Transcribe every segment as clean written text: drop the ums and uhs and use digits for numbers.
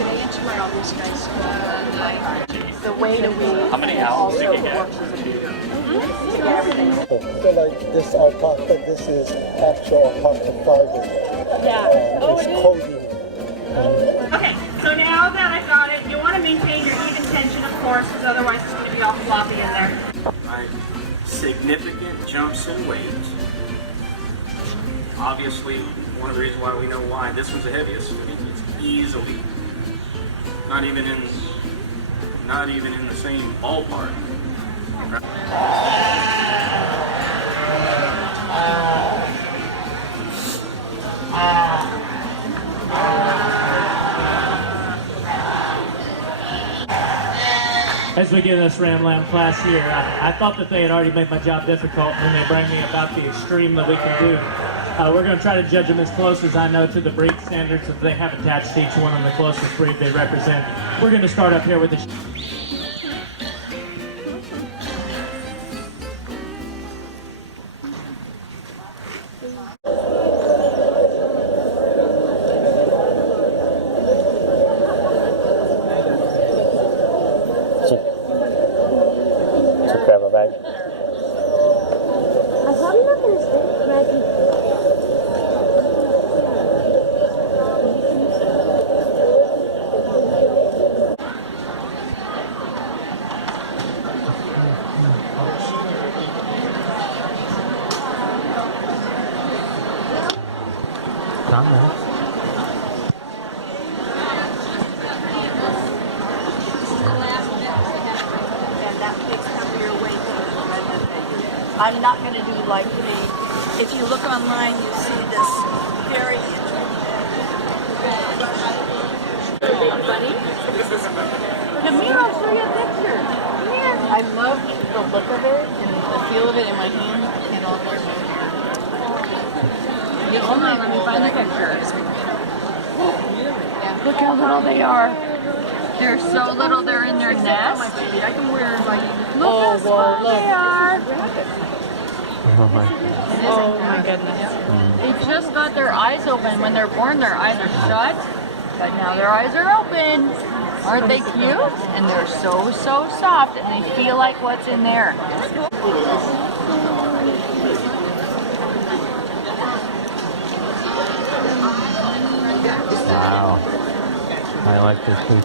Today and tomorrow, these guys the way to weave. How many hours do you get? So like this alpaca, this is actual alpaca fiber. Yeah. It's coating. Okay, so now that I've got it, you want to maintain your even tension, of course, because otherwise it's going to be all floppy in there. Right. Significant jumps in weight. Obviously, one of the reasons why we know why this was the heaviest. It's easily not even in the same ballpark. As we do this Ram Lamb class here, I thought that they had already made my job difficult when they bring me about the extreme that we can do. We're going to try to judge them as close as I know to the breed standards that they have attached to each one on the closest breed they represent. We're going to start up here with the... Grab a bag. I'm probably not going to stay, Maggie. Not now. I'm not going to do like if you look online, you see this very funny. Come here, I'll show you a picture. Come here. I love the look of it and the feel of it in my hand. I can't alter it. Let me find the pictures. Look how little they are. They're so little, they're in their nest. I can wear like, look how small they are. Oh my goodness. They just got their eyes open. When they're born, their eyes are shut, but now their eyes are open. Aren't they cute? And they're so soft, and they feel like what's in there. Wow. I like this too.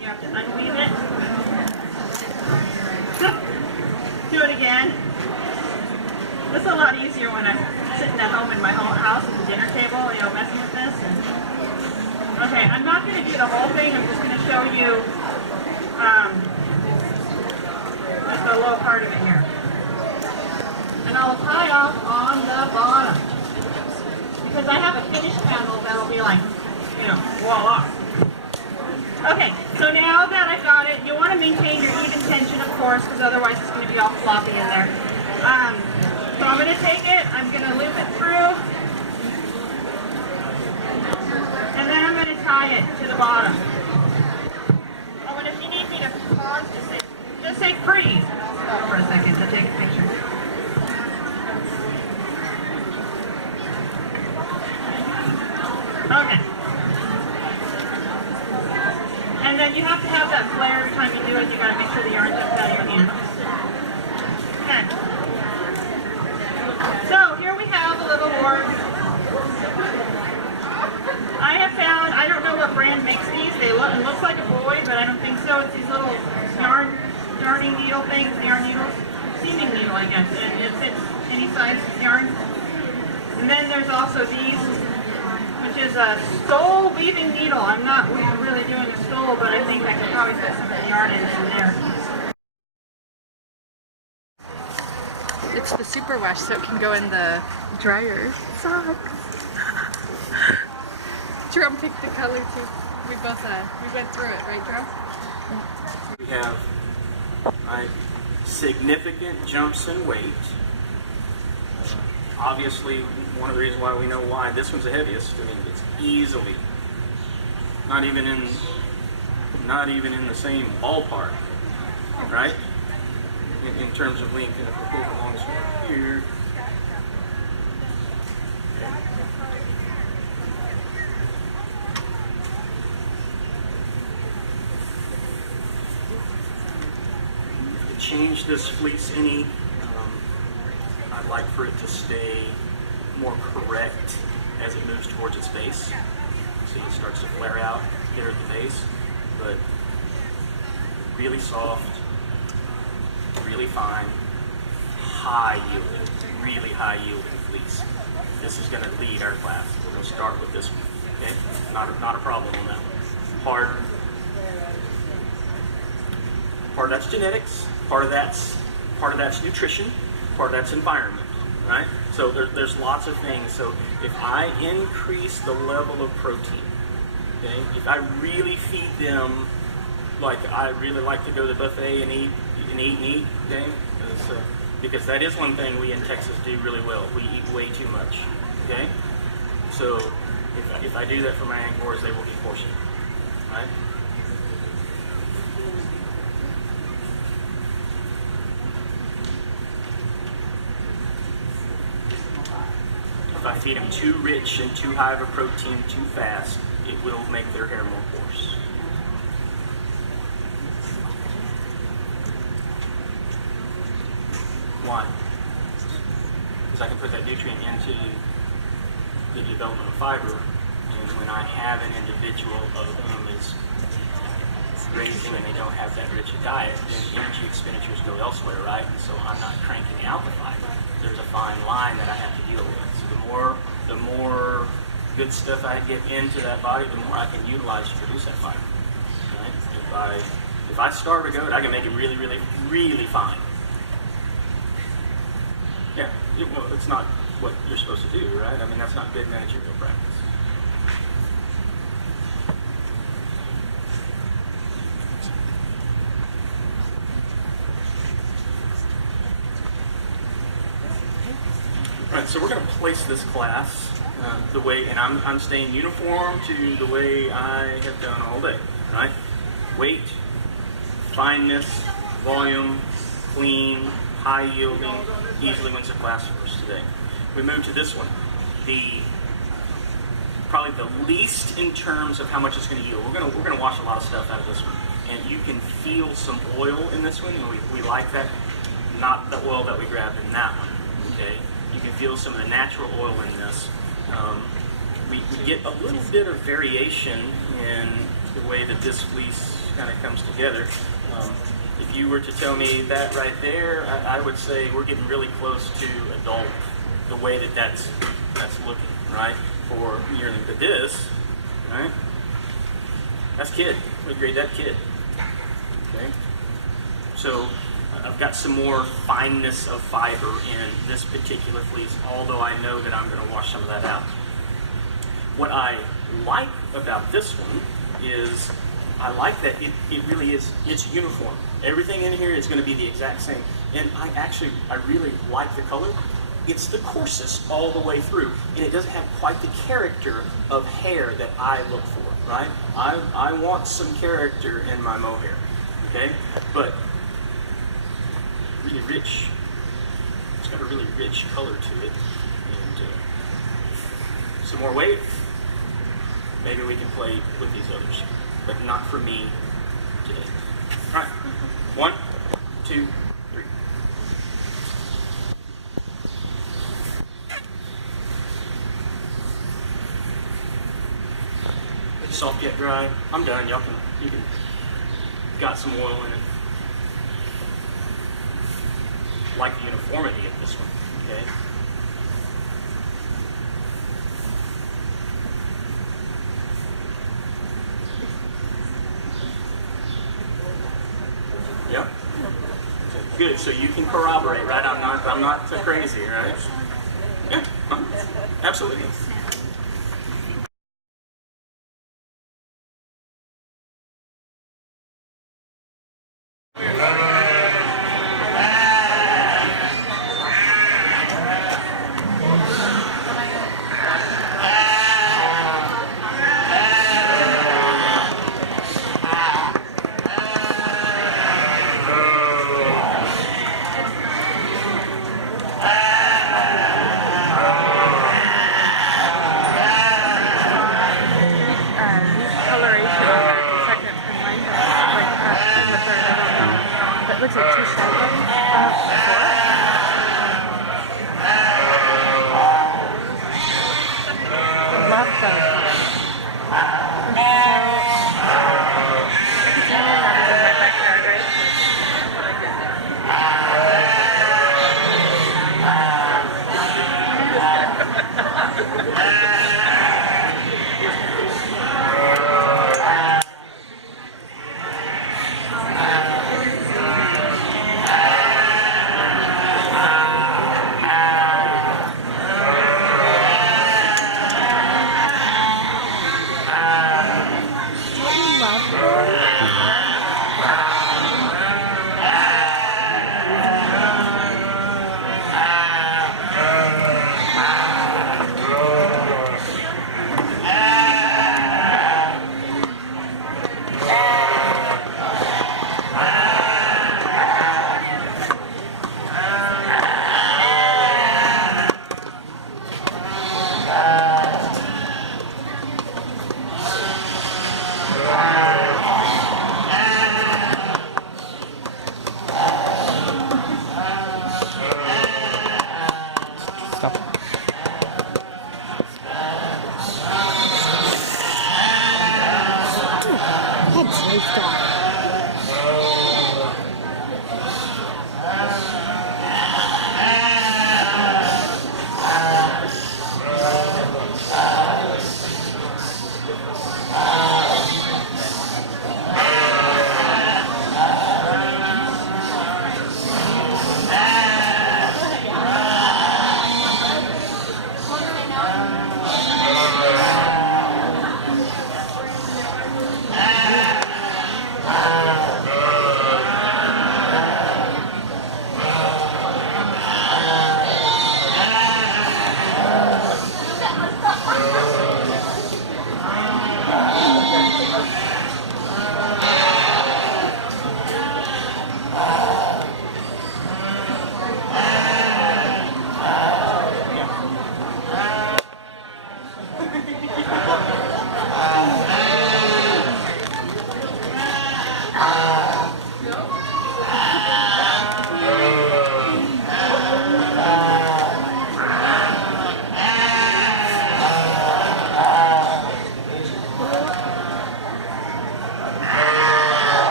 You have to unweave it. Do it again. It's a lot easier when I'm sitting at home in my whole house at the dinner table, you know, messing with this. Okay, I'm not going to do the whole thing. I'm just going to show you just a little part of it here. And I'll tie off on the bottom because I have a finished panel that'll be like, you know, voila. Okay, so now that I've got it, you want to maintain your even tension, of course, because otherwise it's going to be all floppy in there. So I'm going to take it, I'm going to loop it through, and then I'm going to tie it to the bottom. Oh, and if you need me to pause, just say freeze. Stop for a second to take a picture. Okay. And then you have to have that flare every time you do it. You got to make sure the yarn jumps out of your hand. Okay. So here we have a little work. I have found, I don't know what brand makes these. It looks like a boy, but I don't think so. It's these little yarning needle things, yarn needles. Seaming needle, I guess. And it fits any size yarn. And then there's also these, which is a stole weaving needle. I'm not really doing a stole, but I think I could probably fit some of the yarn in there. It's the super wash, so it can go in the dryer. Sucks. Drum picked the color too. We both we went through it, right, Drum? We have significant jumps in weight. Obviously, one of the reasons why we know why this one's the heaviest. I mean, it's easily not even in the same ballpark, right? In terms of length, and if we pull the longest one here. To change this fleece any, I'd like for it to stay more correct as it moves towards its base. See, it starts to flare out here at the base, but really soft, really fine, high yielding, really high yielding fleece. This is going to lead our class. We're going to start with this one. Okay, not a problem on that one. Part of that's genetics. Part of that's nutrition. Part of that's environment. Right. So there's lots of things. So if I increase the level of protein, okay, if I really feed them, like I really like to go to the buffet and eat, okay? Because that is one thing we in Texas do really well. We eat way too much, okay? So if I do that for my angoras, they will be portioned, right? If I feed them too rich and too high of a protein too fast, it will make their hair more coarse. Why? Because I can put that nutrient into the development of fiber, and when I have an individual of whom is raising and they don't have that rich a diet, then energy expenditures go elsewhere, right? So I'm not cranking out the fiber. There's a fine line that I have to deal with. So the more good stuff I get into that body, the more I can utilize to produce that fiber. Right? If I starve a goat, I can make it really, really, really fine. Yeah, well, it's not what you're supposed to do, right? I mean, that's not good managerial practice. All right, so we're going to place this class the way, and I'm staying uniform to the way I have done all day, right? Weight, fineness, volume, clean, high yielding, easily wins the class for us today. We move to this one. Probably the least in terms of how much it's going to yield. We're going to wash a lot of stuff out of this one, and you can feel some oil in this one, and we like that, not the oil that we grabbed in that one. Okay, you can feel some of the natural oil in this. We get a little bit of variation in the way that this fleece kind of comes together. If you were to tell me that right there, I would say we're getting really close to adult, the way that's looking, right? For yearling. But this, right? That's kid. We grade that kid. Okay. So I've got some more fineness of fiber in this particular fleece, although I know that I'm going to wash some of that out. What I like about this one is I like that it really is, it's uniform. Everything in here is going to be the exact same. And I really like the color. It's the coarsest all the way through. And it doesn't have quite the character of hair that I look for, right? I want some character in my mohair, okay? But really rich. It's got a really rich color to it. And some more weight. Maybe we can play with these others, but not for me today. All right, 1, 2, 3. It's soft yet dry. I'm done. You can got some oil in it. Like the uniformity of this one. Okay. Yep. Okay, good. So you can corroborate, right? I'm not crazy, right? Yeah, absolutely.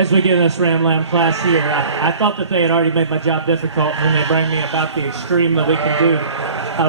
As we get in this Ram Lamb class here, I thought that they had already made my job difficult when they bring me about the extreme that we can do.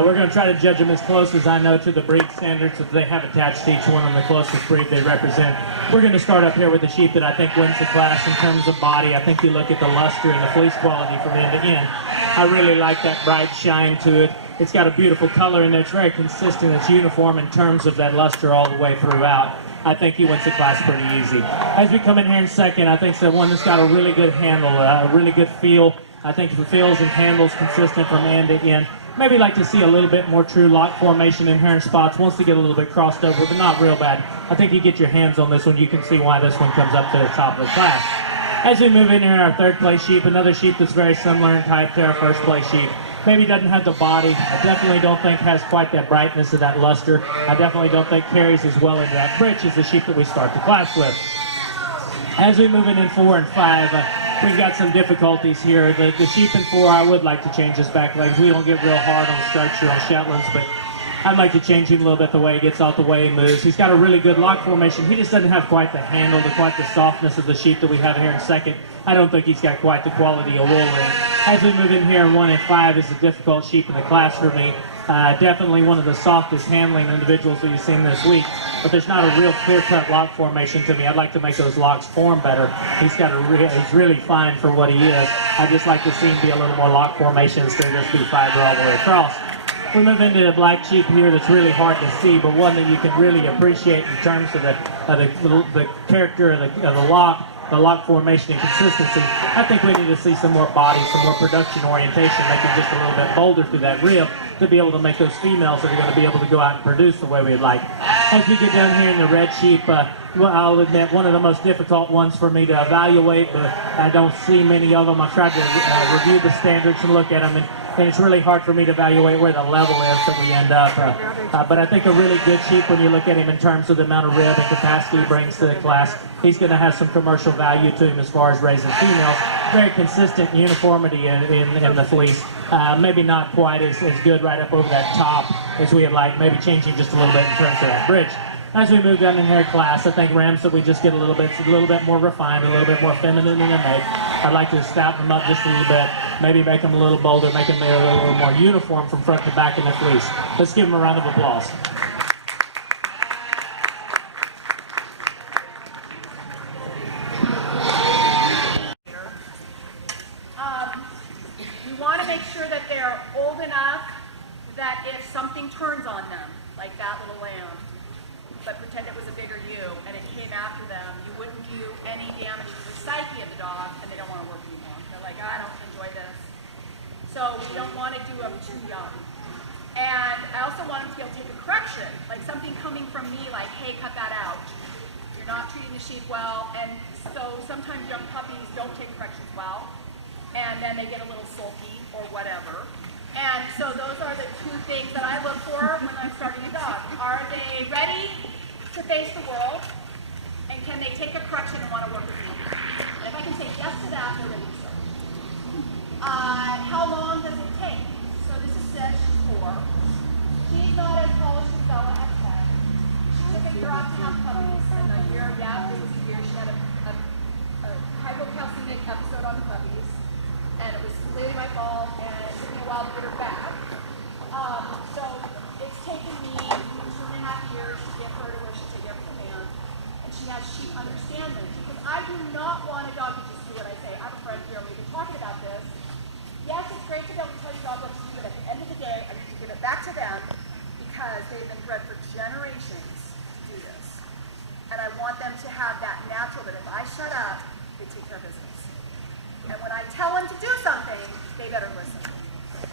We're going to try to judge them as close as I know to the breed standards that they have attached to each one on the closest breed they represent. We're going to start up here with the sheep that I think wins the class in terms of body. I think you look at the luster and the fleece quality from end to end. I really like that bright shine to it. It's got a beautiful color in there. It's very consistent. It's uniform in terms of that luster all the way throughout. I think he wins the class pretty easy. As we come in here in second, I think it's the one that's got a really good handle, a really good feel. I think the feels and handles consistent from end to end. Maybe like to see a little bit more true lock formation in here in spots. Wants to get a little bit crossed over, but not real bad. I think you get your hands on this one, you can see why this one comes up to the top of the class. As we move in here, our third place sheep, another sheep that's very similar in type to our first place sheep. Maybe doesn't have the body. I definitely don't think has quite that brightness of that luster. I definitely don't think carries as well into that britch as the sheep that we start the class with. As we move in 4 and 5, we've got some difficulties here. The sheep in 4, I would like to change his back legs. We don't get real hard on structure on Shetlands, but I'd like to change him a little bit the way he gets out, the way he moves. He's got a really good lock formation. He just doesn't have quite the handle, quite the softness of the sheep that we have here in second. I don't think he's got quite the quality of wool in it. As we move in here in 1 and 5 is a difficult sheep in the class for me. Definitely one of the softest handling individuals that you've seen this week. But there's not a real clear-cut lock formation to me. I'd like to make those locks form better. He's really fine for what he is. I'd just like to see him be a little more lock formation instead of just be fiber all the way across. We move into the black sheep here that's really hard to see, but one that you can really appreciate in terms of the character of the lock formation and consistency. I think we need to see some more body, some more production orientation, making just a little bit bolder through that rib to be able to make those females that are going to be able to go out and produce the way we'd like. As we get down here in the red sheep, well, I'll admit one of the most difficult ones for me to evaluate, but I don't see many of them. I tried to review the standards and look at them, and it's really hard for me to evaluate where the level is that we end up. But I think a really good sheep, when you look at him in terms of the amount of rib and capacity he brings to the class, he's going to have some commercial value to him as far as raising females. Very consistent uniformity in the fleece. Maybe not quite as good right up over that top as we would like. Maybe changing just a little bit in terms of that bridge. As we move down in hair class, I think rams that we just get a little bit more refined, a little bit more feminine in the make. I'd like to stouten them up just a little bit, maybe make them a little bolder, make them a little more uniform from front to back in the fleece. Let's give them a round of applause. We want to make sure that they're old enough that if something turns on them, like that little lamb, but pretend it was a bigger ewe and it came after them, you wouldn't do any damage to the psyche of the dog and they don't want to work anymore. They're like, I don't enjoy this. So we don't want to do them too young. And I also want them to be able to take a correction, like something coming from me like, hey, cut that out. You're not treating the sheep well. And so sometimes young puppies don't take corrections well, and then they get a little sulky or whatever. And so those are the two things that I look for when I'm starting a dog. Are they ready to face the world? And can they take a correction and want to work with me? And if I can say yes to that, they're ready to start. How long does it take? So this is Sid, she's 4. She's not as polished as Bella at 10. She took a year off to have puppies. And a year, yeah, it was a year. She had a hypocalcemic episode on the puppies. And it was completely my fault, and it took me a while to get her back. So it's taken me 2.5 years to get her to where she's a different man, and she has sheep understand them. Because I do not want a dog to just do what I say. I have a friend here, we've been talking about this. Yes, it's great to be able to tell your dog what to do, but at the end of the day, I need to give it back to them because they've been bred for generations to do this. And I want them to have that natural that if I shut up, they take care of business. And when I tell them to do something, they better listen.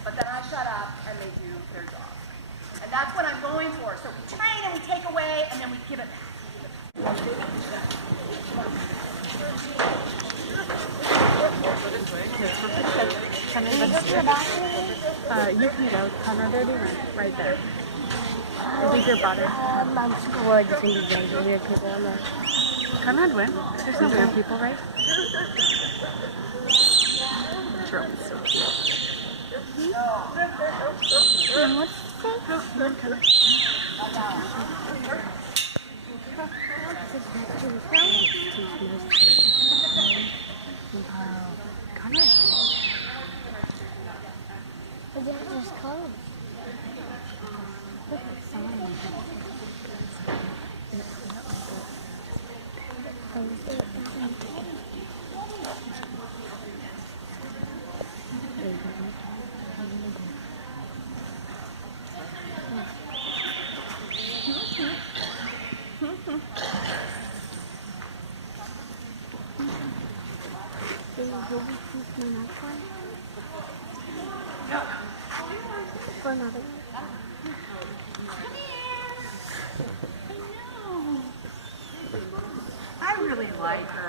But then I shut up and they do their job. And that's what I'm going for. So we train and we take away and then we give it back. You can go. Conrad already went right there. I think your brother. I'm sure just going to be very weird people on there. Conrad went. There's no weird people, right? Jerome is so cute. And what's the But they just come. For another one. I really like her.